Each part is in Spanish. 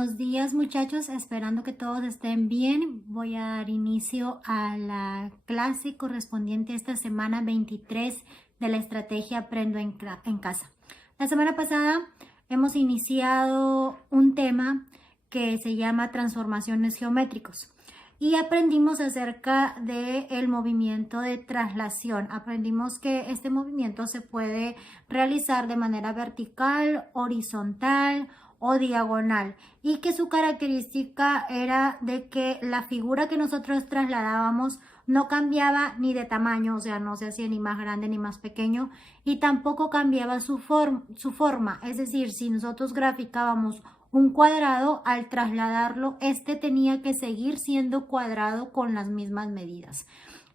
Buenos días muchachos, esperando que todos estén bien. Voy a dar inicio a la clase correspondiente a esta semana 23 de la estrategia Aprendo en Casa. La semana pasada hemos iniciado un tema que se llama transformaciones geométricos y aprendimos acerca del movimiento de traslación. Aprendimos que este movimiento se puede realizar de manera vertical, horizontal o diagonal y que su característica era de que la figura que nosotros trasladábamos no cambiaba ni de tamaño, o sea, no se hacía ni más grande ni más pequeño, y tampoco cambiaba su forma, es decir, si nosotros graficábamos un cuadrado, al trasladarlo, este tenía que seguir siendo cuadrado con las mismas medidas.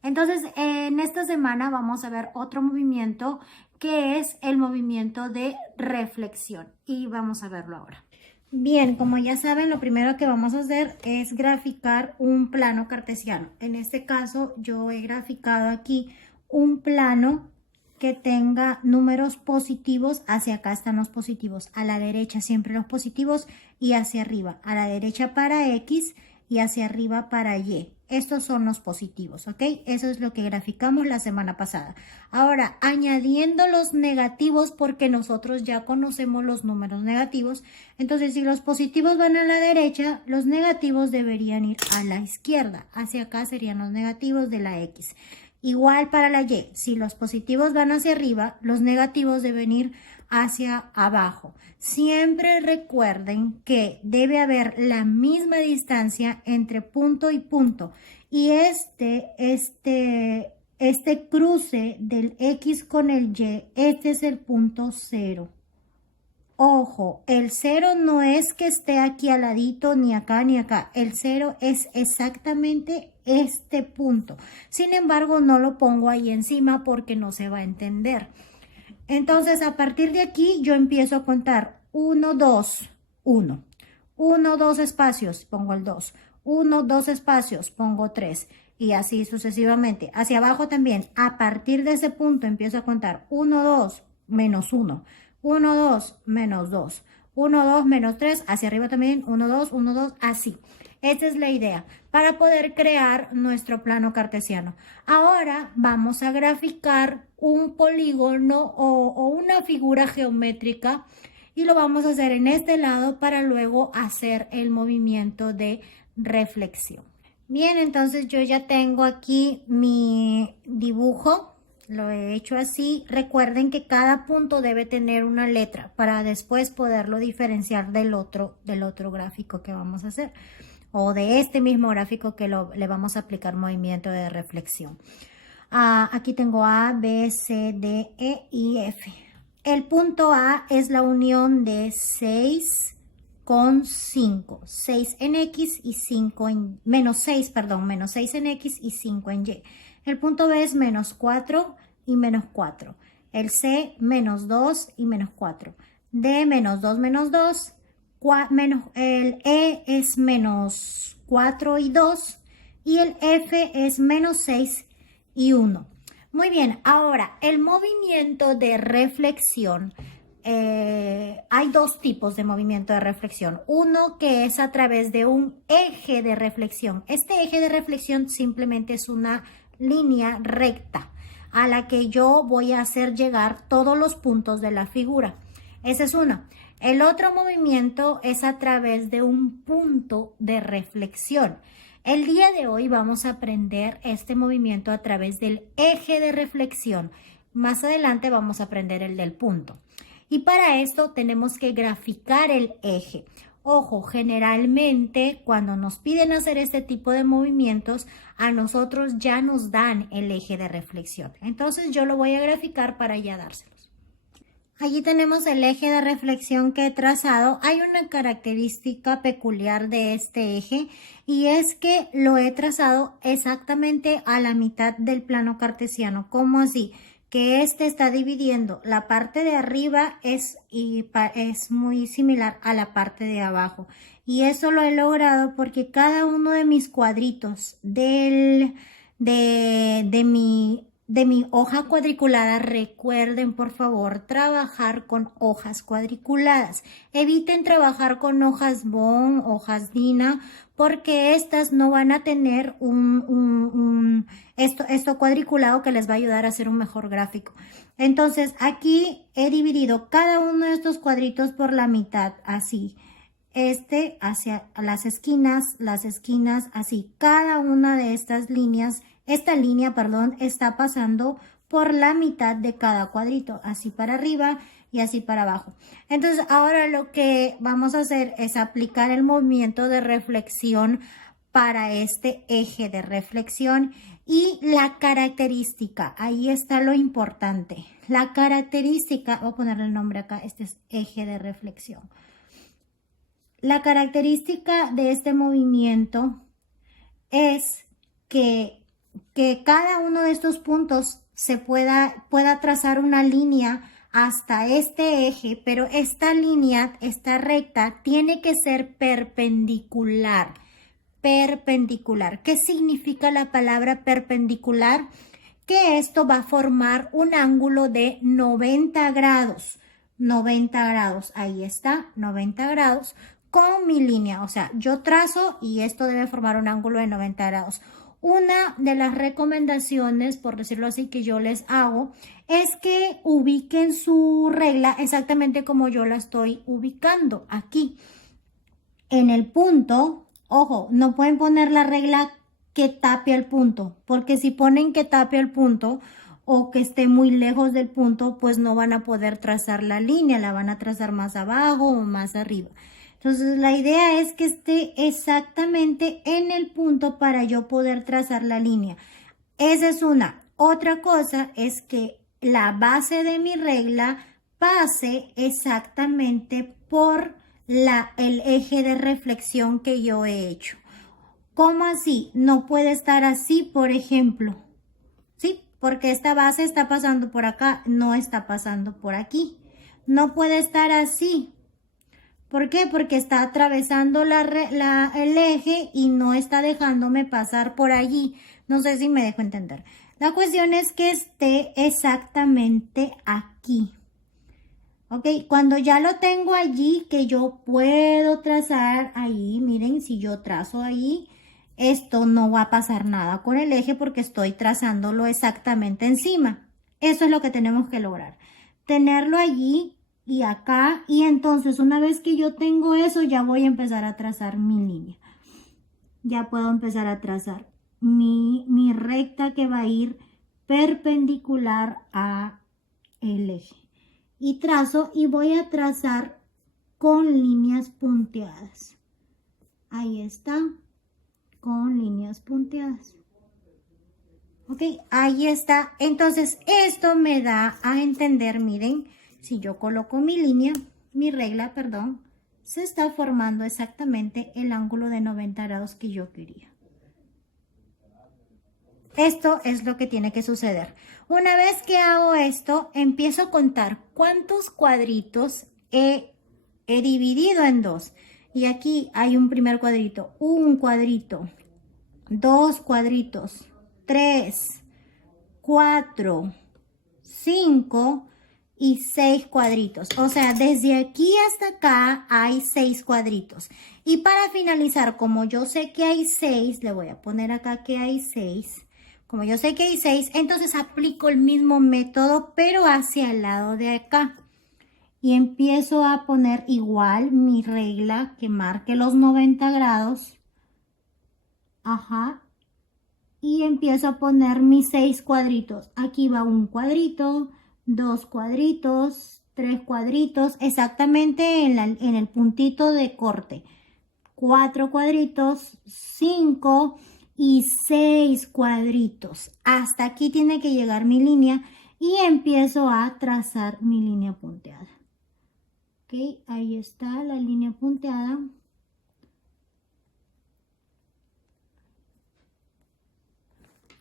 Entonces, en esta semana vamos a ver otro movimiento que es el movimiento de reflexión y vamos a verlo ahora. Bien, como ya saben, lo primero que vamos a hacer es graficar un plano cartesiano. En este caso, yo he graficado aquí un plano que tenga números positivos. Hacia acá están los positivos, a la derecha siempre los positivos y hacia arriba, a la derecha para X y hacia arriba para Y. Estos son los positivos, ¿ok? Eso es lo que graficamos la semana pasada. Ahora, añadiendo los negativos, porque nosotros ya conocemos los números negativos, entonces si los positivos van a la derecha, los negativos deberían ir a la izquierda. Hacia acá serían los negativos de la X. Igual para la Y, si los positivos van hacia arriba, los negativos deben ir hacia abajo. Siempre recuerden que debe haber la misma distancia entre punto y punto. Y este cruce del X con el Y, este es el punto 0. Ojo, el 0 no es que esté aquí al ladito, ni acá, ni acá. El 0 es exactamente este punto. Sin embargo, no lo pongo ahí encima porque no se va a entender. Entonces, a partir de aquí, yo empiezo a contar 1, 2, 1. 1, 2 espacios, pongo el 2. 1, 2 espacios, pongo 3. Y así sucesivamente. Hacia abajo también, a partir de ese punto, empiezo a contar 1, 2, menos 1. 1, 2, menos 2. 1, 2, menos 3. Hacia arriba también, 1, 2, 1, 2, así. Esta es la idea para poder crear nuestro plano cartesiano. Ahora vamos a graficar un polígono o una figura geométrica y lo vamos a hacer en este lado para luego hacer el movimiento de reflexión. Bien, entonces yo ya tengo aquí mi dibujo. Lo he hecho así. Recuerden que cada punto debe tener una letra para después poderlo diferenciar del otro gráfico que vamos a hacer, o de este mismo gráfico que le vamos a aplicar movimiento de reflexión. Aquí tengo A, B, C, D, E y F. El punto A es la unión de 6 con 5. 6 en X y 5 en... menos 6 en X y 5 en Y. El punto B es menos 4 y menos 4. El C, menos 2 y menos 4. D, menos 2, menos 2. El E es menos 4 y 2 y el F es menos 6 y 1. Muy bien, ahora el movimiento de reflexión, hay dos tipos de movimiento de reflexión. Uno que es a través de un eje de reflexión. Este eje de reflexión simplemente es una línea recta a la que yo voy a hacer llegar todos los puntos de la figura. Ese es uno. El otro movimiento es a través de un punto de reflexión. El día de hoy vamos a aprender este movimiento a través del eje de reflexión. Más adelante vamos a aprender el del punto. Y para esto tenemos que graficar el eje. Ojo, generalmente cuando nos piden hacer este tipo de movimientos, a nosotros ya nos dan el eje de reflexión. Entonces yo lo voy a graficar para ya dárselo. Allí tenemos el eje de reflexión que he trazado. Hay una característica peculiar de este eje y es que lo he trazado exactamente a la mitad del plano cartesiano. ¿Cómo así? Que este está dividiendo. La parte de arriba es muy similar a la parte de abajo. Y eso lo he logrado porque cada uno de mis cuadritos de mi de mi hoja cuadriculada, recuerden por favor trabajar con hojas cuadriculadas. Eviten trabajar con hojas Bond, hojas Dina, porque estas no van a tener esto cuadriculado que les va a ayudar a hacer un mejor gráfico. Entonces aquí he dividido cada uno de estos cuadritos por la mitad, así. Este hacia las esquinas, así. Cada una de estas líneas, esta línea, perdón, está pasando por la mitad de cada cuadrito, así para arriba y así para abajo. Entonces, ahora lo que vamos a hacer es aplicar el movimiento de reflexión para este eje de reflexión y la característica. Ahí está lo importante. La característica, voy a ponerle el nombre acá, este es eje de reflexión. La característica de este movimiento es que cada uno de estos puntos se pueda trazar una línea hasta este eje, pero esta línea, esta recta, tiene que ser perpendicular. Perpendicular. ¿Qué significa la palabra perpendicular? Que esto va a formar un ángulo de 90 grados. 90 grados, ahí está, 90 grados con mi línea. O sea, yo trazo y esto debe formar un ángulo de 90 grados. Una de las recomendaciones, por decirlo así, que yo les hago es que ubiquen su regla exactamente como yo la estoy ubicando aquí. En el punto, ojo, no pueden poner la regla que tape el punto, porque si ponen que tape el punto o que esté muy lejos del punto, pues no van a poder trazar la línea, la van a trazar más abajo o más arriba. Entonces la idea es que esté exactamente en el punto para yo poder trazar la línea. Esa es una. Otra cosa es que la base de mi regla pase exactamente por el eje de reflexión que yo he hecho. ¿Cómo así? No puede estar así, por ejemplo. ¿Sí? Porque esta base está pasando por acá, no está pasando por aquí. No puede estar así. ¿Por qué? Porque está atravesando el eje y no está dejándome pasar por allí. No sé si me dejo entender. La cuestión es que esté exactamente aquí. ¿Ok? Cuando ya lo tengo allí, que yo puedo trazar ahí, miren, si yo trazo ahí, esto no va a pasar nada con el eje porque estoy trazándolo exactamente encima. Eso es lo que tenemos que lograr. Tenerlo allí y acá, y entonces una vez que yo tengo eso, ya voy a empezar a trazar mi línea. Ya puedo empezar a trazar mi recta que va a ir perpendicular a el eje. Y trazo y voy a trazar con líneas punteadas. Ahí está, con líneas punteadas. Ok, ahí está. Entonces esto me da a entender, miren, si yo coloco mi línea, mi regla, perdón, se está formando exactamente el ángulo de 90 grados que yo quería. Esto es lo que tiene que suceder. Una vez que hago esto, empiezo a contar cuántos cuadritos he dividido en dos. Y aquí hay un primer cuadrito, un cuadrito, dos cuadritos, 3, 4, 5 y 6 cuadritos. O sea, desde aquí hasta acá hay 6 cuadritos. Y para finalizar, como yo sé que hay 6, le voy a poner acá que hay 6. Como yo sé que hay 6, entonces aplico el mismo método, pero hacia el lado de acá. Y empiezo a poner igual mi regla que marque los 90 grados. Ajá. Y empiezo a poner mis 6 cuadritos. Aquí va un cuadrito, 2 cuadritos, 3 cuadritos, exactamente en el puntito de corte. 4 cuadritos, 5 y 6 cuadritos. Hasta aquí tiene que llegar mi línea y empiezo a trazar mi línea punteada. Ok, ahí está la línea punteada.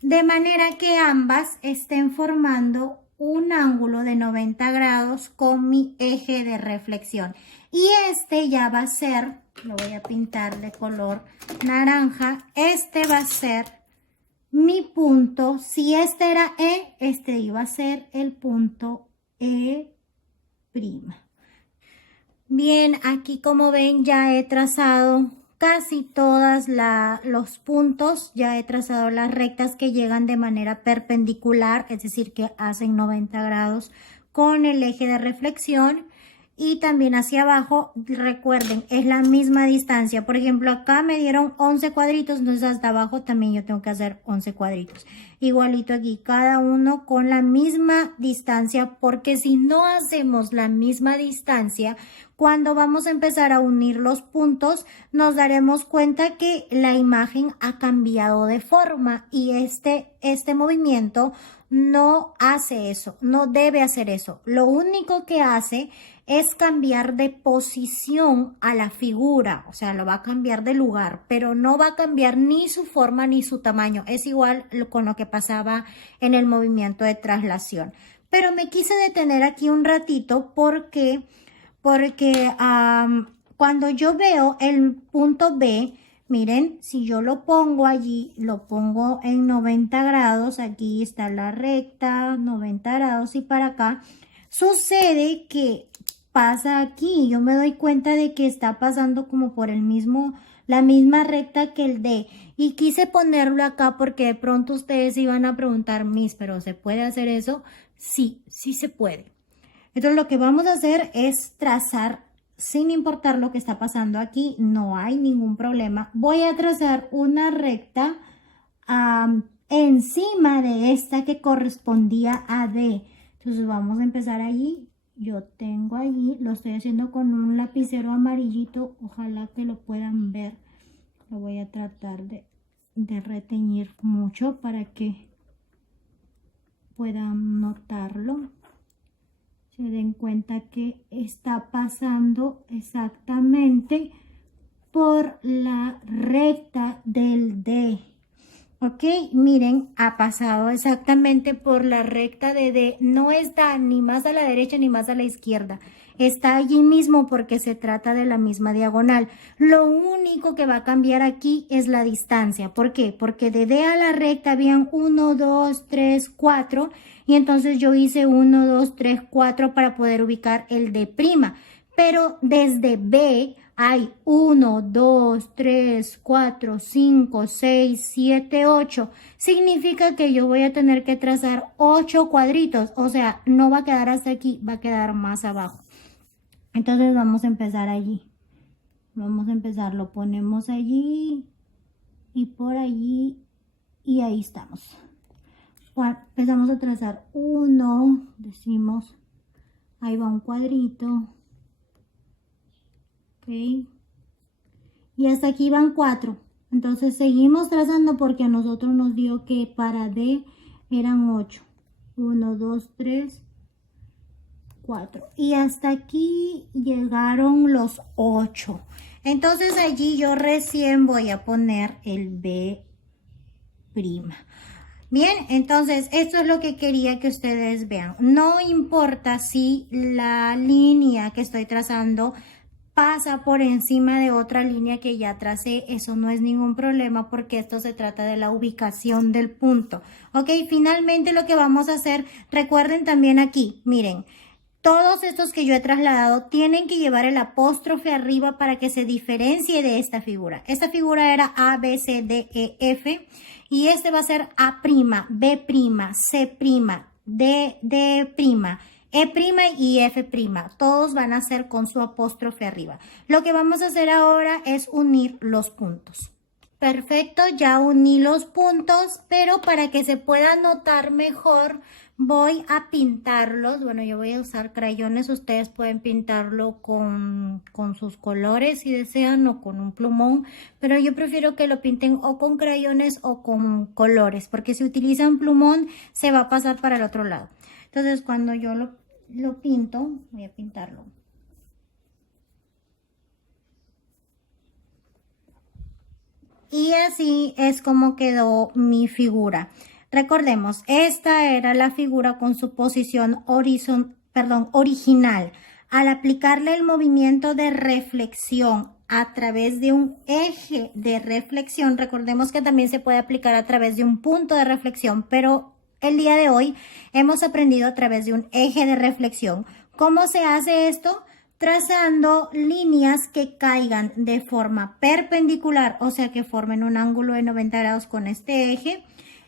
De manera que ambas estén formando un ángulo de 90 grados con mi eje de reflexión. Y este ya va a ser, lo voy a pintar de color naranja, este va a ser mi punto, si este era E, este iba a ser el punto E'. Bien, aquí como ven ya he trazado casi todos los puntos, ya he trazado las rectas que llegan de manera perpendicular, es decir, que hacen 90 grados con el eje de reflexión y también hacia abajo. Recuerden, es la misma distancia. Por ejemplo, acá me dieron 11 cuadritos, entonces hasta abajo también yo tengo que hacer 11 cuadritos. Igualito aquí, cada uno con la misma distancia, porque si no hacemos la misma distancia, cuando vamos a empezar a unir los puntos, nos daremos cuenta que la imagen ha cambiado de forma y este movimiento no hace eso, no debe hacer eso. Lo único que hace es cambiar de posición a la figura, o sea, lo va a cambiar de lugar, pero no va a cambiar ni su forma ni su tamaño. Es igual con lo que pasaba en el movimiento de traslación. Pero me quise detener aquí un ratito porque cuando yo veo el punto B, miren, si yo lo pongo allí, lo pongo en 90 grados, aquí está la recta, 90 grados y para acá, sucede que pasa aquí, yo me doy cuenta de que está pasando como por la misma recta que el D. Y quise ponerlo acá porque de pronto ustedes iban a preguntar, Miss, ¿pero se puede hacer eso? Sí, sí se puede. Entonces lo que vamos a hacer es trazar, sin importar lo que está pasando aquí, no hay ningún problema. Voy a trazar una recta encima de esta que correspondía a D. Entonces vamos a empezar allí. Yo tengo allí, lo estoy haciendo con un lapicero amarillito, ojalá que lo puedan ver. Lo voy a tratar de reteñir mucho para que puedan notarlo. Se den cuenta que está pasando exactamente por la recta del D. Ok, miren, ha pasado exactamente por la recta de D. No está ni más a la derecha ni más a la izquierda. Está allí mismo porque se trata de la misma diagonal. Lo único que va a cambiar aquí es la distancia. ¿Por qué? Porque de D a la recta habían 1, 2, 3, 4 y entonces yo hice 1, 2, 3, 4 para poder ubicar el D'. Pero desde B hay 1, 2, 3, 4, 5, 6, 7, 8. Significa que yo voy a tener que trazar 8 cuadritos. O sea, no va a quedar hasta aquí, va a quedar más abajo. Entonces vamos a empezar allí. Vamos a empezar, lo ponemos allí y por allí y ahí estamos. Empezamos a trazar 1, decimos, ahí va un cuadrito. Ok, y hasta aquí van 4. Entonces seguimos trazando porque a nosotros nos dio que para D eran 8. 1, 2, 3, 4. Y hasta aquí llegaron los 8. Entonces allí yo recién voy a poner el B'. Bien, entonces esto es lo que quería que ustedes vean. No importa si la línea que estoy trazando pasa por encima de otra línea que ya tracé, eso no es ningún problema porque esto se trata de la ubicación del punto. Ok, finalmente lo que vamos a hacer, recuerden también aquí, miren, todos estos que yo he trasladado tienen que llevar el apóstrofe arriba para que se diferencie de esta figura. Esta figura era A, B, C, D, E, F y este va a ser A', B', C', D', E' y F', todos van a ser con su apóstrofe arriba. Lo que vamos a hacer ahora es unir los puntos. Perfecto, ya uní los puntos, pero para que se pueda notar mejor voy a pintarlos. Bueno, yo voy a usar crayones, ustedes pueden pintarlo con sus colores si desean o con un plumón, pero yo prefiero que lo pinten o con crayones o con colores, porque si utilizan plumón se va a pasar para el otro lado. Entonces cuando yo lo pinto, voy a pintarlo. Y así es como quedó mi figura. Recordemos, esta era la figura con su posición original. Al aplicarle el movimiento de reflexión a través de un eje de reflexión. Recordemos que también se puede aplicar a través de un punto de reflexión, pero el día de hoy hemos aprendido a través de un eje de reflexión. ¿Cómo se hace esto? Trazando líneas que caigan de forma perpendicular, o sea que formen un ángulo de 90 grados con este eje,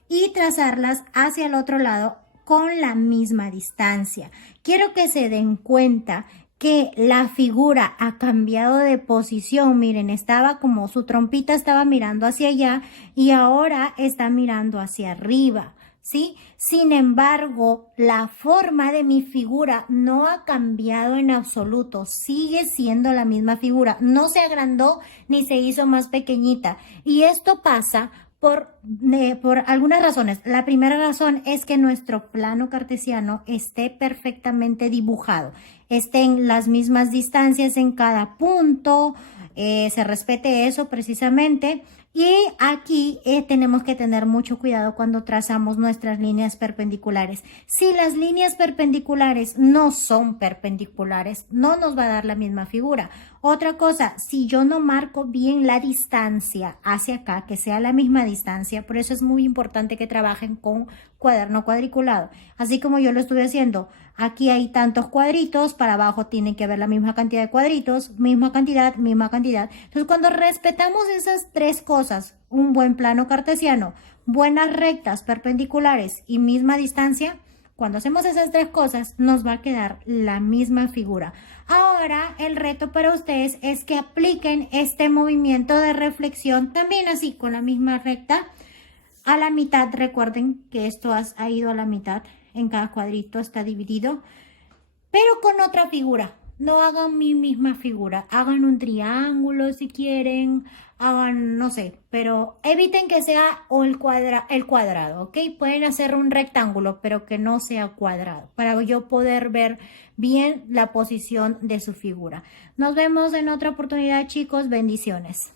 y trazarlas hacia el otro lado con la misma distancia. Quiero que se den cuenta que la figura ha cambiado de posición. Miren, estaba como su trompita estaba mirando hacia allá y ahora está mirando hacia arriba, ¿sí? Sin embargo, la forma de mi figura no ha cambiado en absoluto, sigue siendo la misma figura, no se agrandó ni se hizo más pequeñita. Y esto pasa por algunas razones. La primera razón es que nuestro plano cartesiano esté perfectamente dibujado, estén las mismas distancias en cada punto, se respete eso precisamente. Y aquí tenemos que tener mucho cuidado cuando trazamos nuestras líneas perpendiculares. Si las líneas perpendiculares no son perpendiculares, no nos va a dar la misma figura. Otra cosa, si yo no marco bien la distancia hacia acá, que sea la misma distancia, por eso es muy importante que trabajen con cuaderno cuadriculado. Así como yo lo estuve haciendo, aquí hay tantos cuadritos, para abajo tiene que haber la misma cantidad de cuadritos, misma cantidad, misma cantidad. Entonces, cuando respetamos esas tres cosas, un buen plano cartesiano, buenas rectas perpendiculares y misma distancia, cuando hacemos esas tres cosas, nos va a quedar la misma figura. Ahora, el reto para ustedes es que apliquen este movimiento de reflexión también así, con la misma recta a la mitad. Recuerden que esto ha ido a la mitad, en cada cuadrito está dividido, pero con otra figura. No hagan mi misma figura, hagan un triángulo si quieren, hagan, no sé, pero eviten que sea el cuadrado, ¿ok? Pueden hacer un rectángulo, pero que no sea cuadrado, para yo poder ver bien la posición de su figura. Nos vemos en otra oportunidad, chicos. Bendiciones.